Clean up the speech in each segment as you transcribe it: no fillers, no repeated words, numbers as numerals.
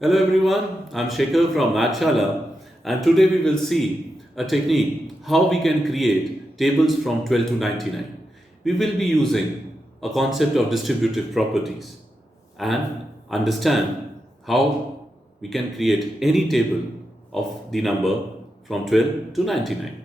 Hello everyone, I'm Shekhar from Mathshala, and today we will see a technique how we can create tables from 12 to 99. We will be using a concept of distributive properties and understand how we can create any table of the number from 12 to 99.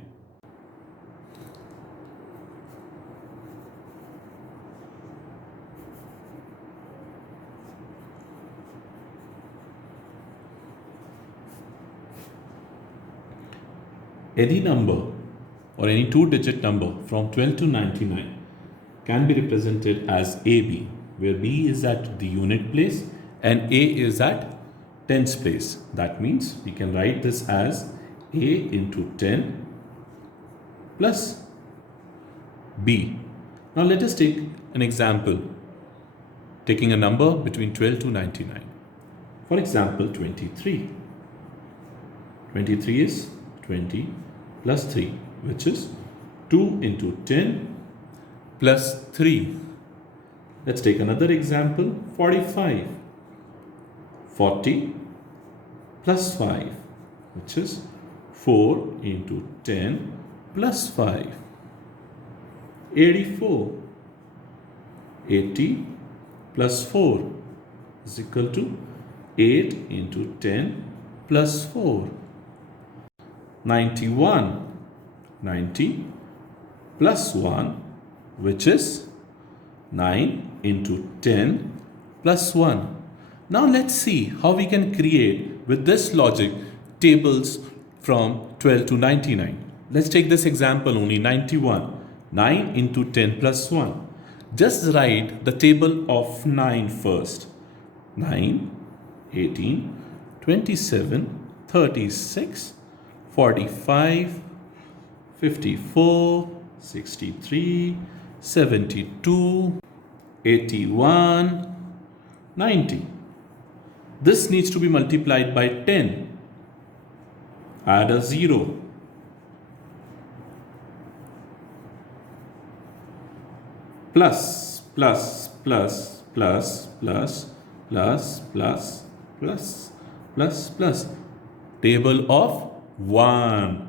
Any number or any two-digit number from 12 to 99 can be represented as AB, where B is at the unit place and A is at tens place. That means we can write this as A into 10 plus B. Now let us take an example, taking a number between 12 to 99. For example, 23. 23 is 20 plus 3, which is 2 into 10 plus 3. Let's take another example, 45. 40 plus 5, which is 4 into 10 plus 5. 84. 80 plus 4 is equal to 8 into 10 plus 4. 91. 90 plus 1, which is 9 into 10 plus 1. Now let's see how we can create with this logic tables from 12 to 99. Let's take this example only, 91. 9 into 10 plus 1. Just write the table of 9 first. 9, 18, 27, 36, 45, 54, 63, 72, 81, 90. This needs to be multiplied by 10. Add a 0. Plus, plus, plus, plus, plus, plus, plus, plus, plus, plus. Table of 1.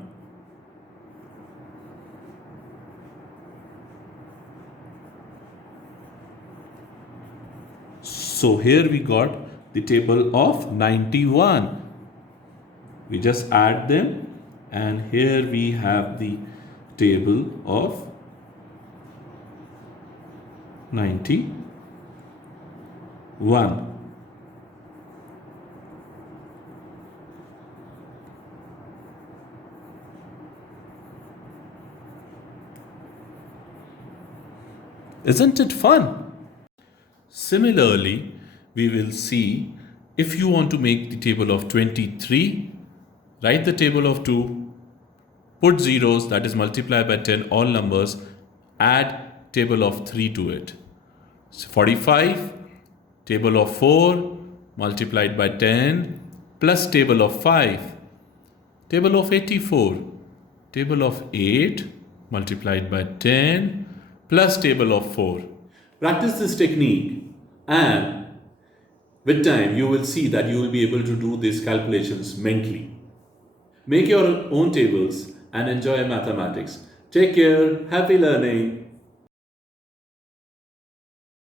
So here we got the table of 91. We just add them, and here we have the table of 91. Isn't it fun? Similarly, we will see if you want to make the table of 23, write the table of 2, put zeros, that is multiply by 10 all numbers, add table of 3 to it. So 45, table of 4 multiplied by 10 plus table of 5, table of 84, table of 8 multiplied by 10 plus table of 4. Practice this technique, and with time you will see that you will be able to do these calculations mentally. Make your own tables and enjoy mathematics. Take care. Happy learning.